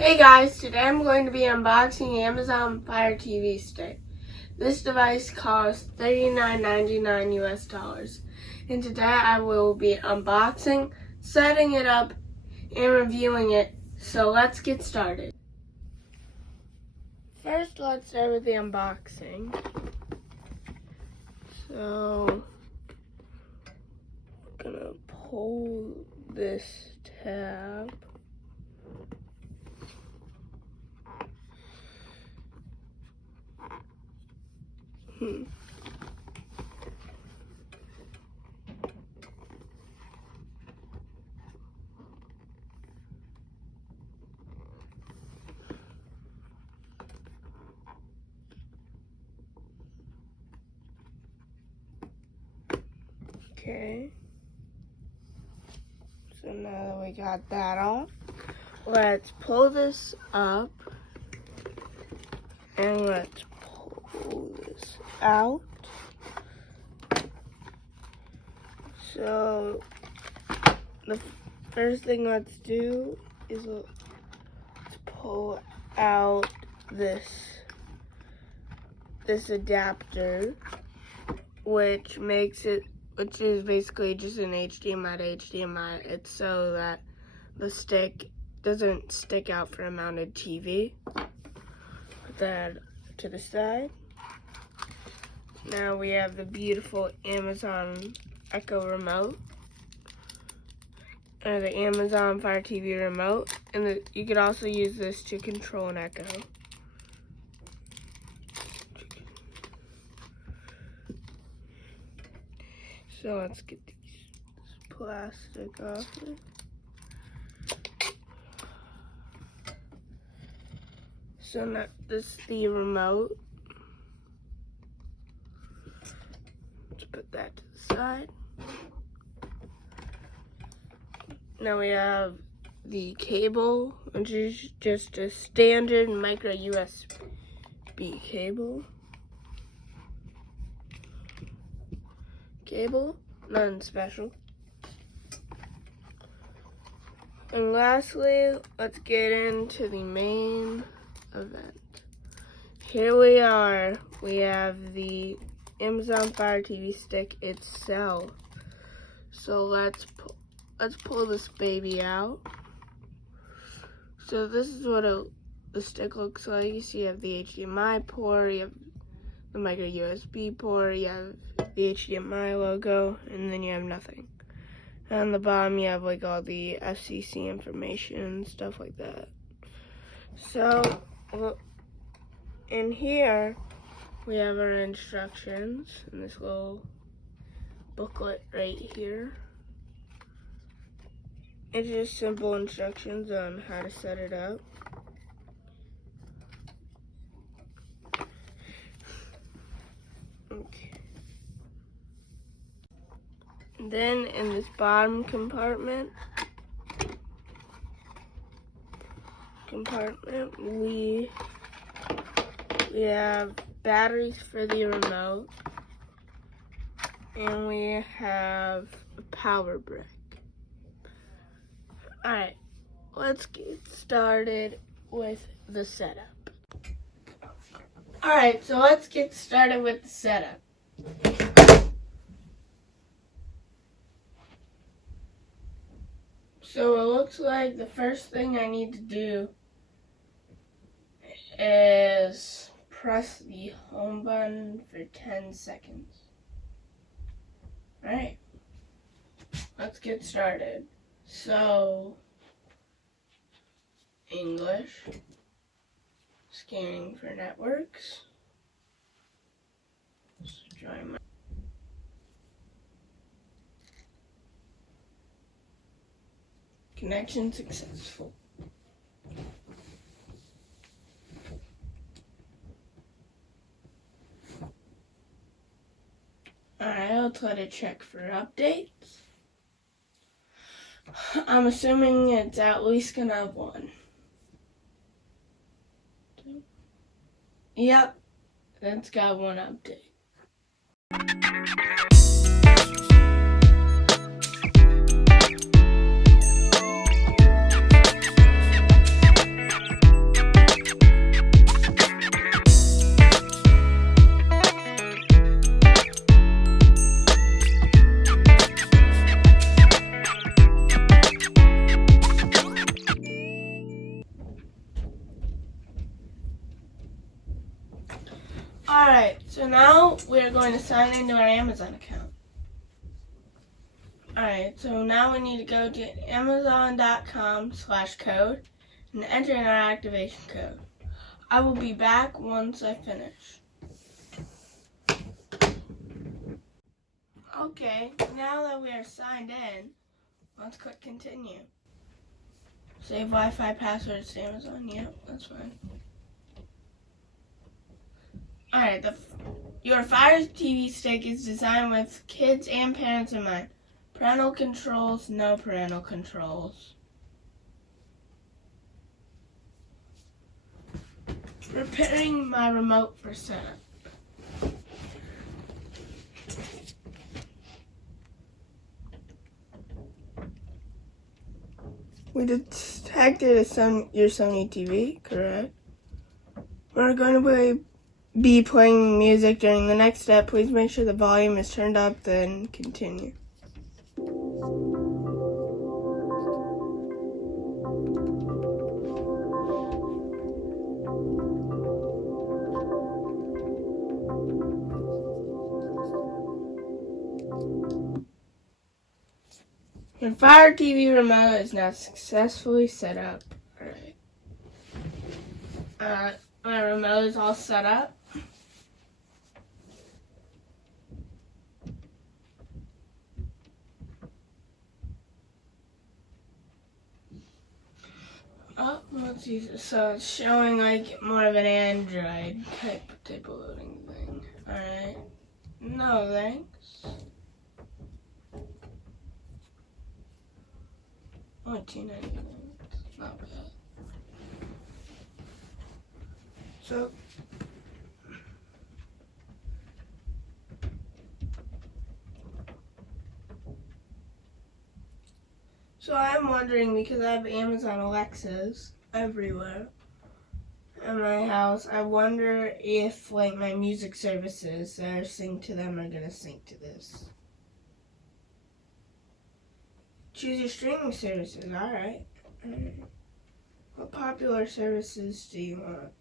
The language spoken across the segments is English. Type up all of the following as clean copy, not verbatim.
Hey guys, today I'm going to be unboxing Amazon Fire TV Stick. This device costs $39.99 US, and today I will be unboxing, setting it up, and reviewing it. So let's get started. First, let's start with the unboxing. So, I'm gonna pull this tab. Okay. So now that we got that off, let's pull this up and let's pull this out. So the first thing let's do is let's pull out this adapter, which is basically just an HDMI to HDMI. It's so that the stick doesn't stick out for a mounted TV. Put that to the side. Now we have the beautiful Amazon Echo remote, or the Amazon Fire TV remote, and you could also use this to control an Echo. So let's get this plastic off it. So now this is the remote. Let's put that to the side. Now we have the cable, which is just a standard micro USB cable. Nothing special. And lastly, let's get into the main event. Here we are. We have the Amazon Fire TV Stick itself. So let's pull this baby out. So this is what the stick looks like. You see, you have the HDMI port, you have the micro USB port, you have the HDMI logo, and then you have nothing. And on the bottom you have like all the FCC information, stuff like that. So in here we have our instructions in this little booklet right here. It's just simple instructions on how to set it up. Okay. Then in this bottom compartment, we have batteries for the remote, and we have a power brick. Alright, let's get started with the setup. Alright, so let's get started with the setup. So it looks like the first thing I need to do is press the home button for 10 seconds. Alright, let's get started. So, English, scanning for networks. Let's join my connection successful. Alright, let's let it check for updates. I'm assuming it's at least gonna have one. Yep, it's got one update. Alright, so now we're going to sign into our Amazon account. Alright, so now we need to go to amazon.com/code and enter in our activation code. I will be back once I finish. Okay, now that we are signed in, let's click continue. Save Wi-Fi passwords to Amazon. Yep, that's fine. Alright, your Fire TV stick is designed with kids and parents in mind. Parental controls, no parental controls. Preparing my remote for setup. We detected your Sony TV, correct? We're going to be playing music during the next step. Please make sure the volume is turned up, then continue. Your Fire TV remote is now successfully set up. Alright. My remote is all set up. Oh, let's use it. So it's showing like more of an Android type of loading thing. Alright. No thanks. Only $2.99. Not bad. So I'm wondering, because I have Amazon Alexas everywhere in my house, I wonder if like my music services that are synced to them are going to sync to this. Choose your streaming services. Alright. What popular services do you want?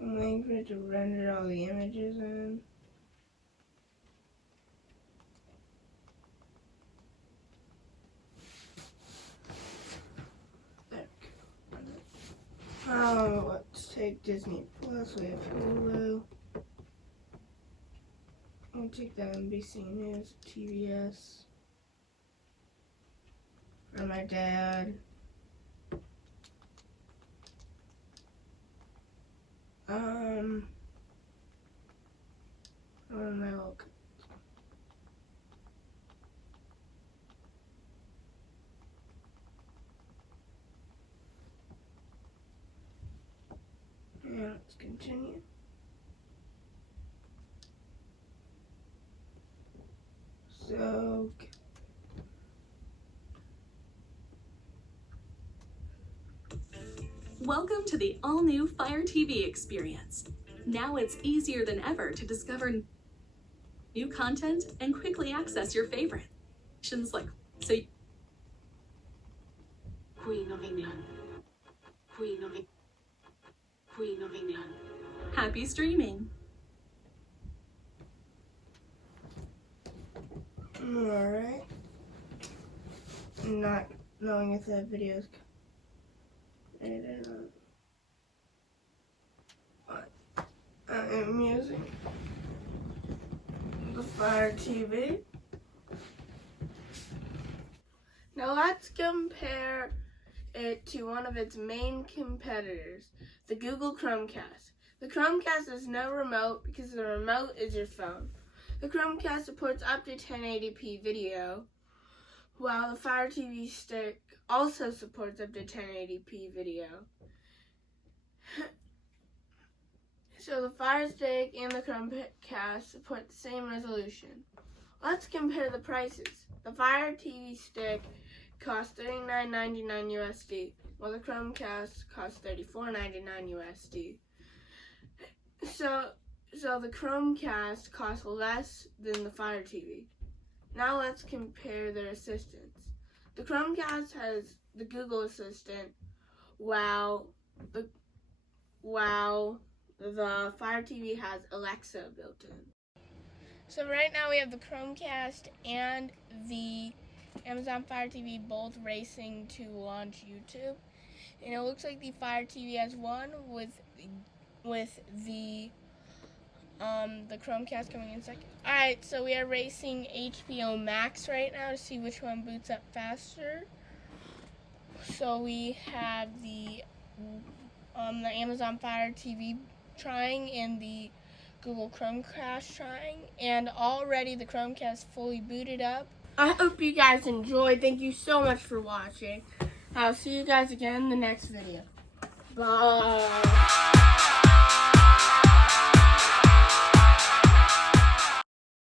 I'm waiting for it to render all the images in. There we go. Let's take Disney Plus. We have Hulu. We'll take the NBC News, TBS. For my dad. Milk. Yeah, let's continue. So, welcome to the all-new Fire TV experience. Now it's easier than ever to discover new content and quickly access your favorites. Like Queen of England. Queen of England. Happy streaming. Alright. Not knowing if that video's edited on. I am using the Fire TV. Now let's compare it to one of its main competitors, the Google Chromecast. The Chromecast has no remote because the remote is your phone. The Chromecast supports up to 1080p video, while the Fire TV Stick also supports up to 1080p video. So the Fire Stick and the Chromecast support the same resolution. Let's compare the prices. The Fire TV Stick costs $39.99 USD, while the Chromecast costs $34.99 USD. So the Chromecast costs less than the Fire TV. Now let's compare their assistants. The Chromecast has the Google Assistant, while the Fire TV has Alexa built in. So right now we have the Chromecast and the Amazon Fire TV both racing to launch YouTube. And it looks like the Fire TV has won with the Chromecast coming in second. Alright, so we are racing HBO Max right now to see which one boots up faster. So we have the Amazon Fire TV trying and the Google Chromecast trying, and already the Chromecast fully booted up. I hope you guys enjoyed. Thank you so much for watching. I'll see you guys again in the next video. Bye.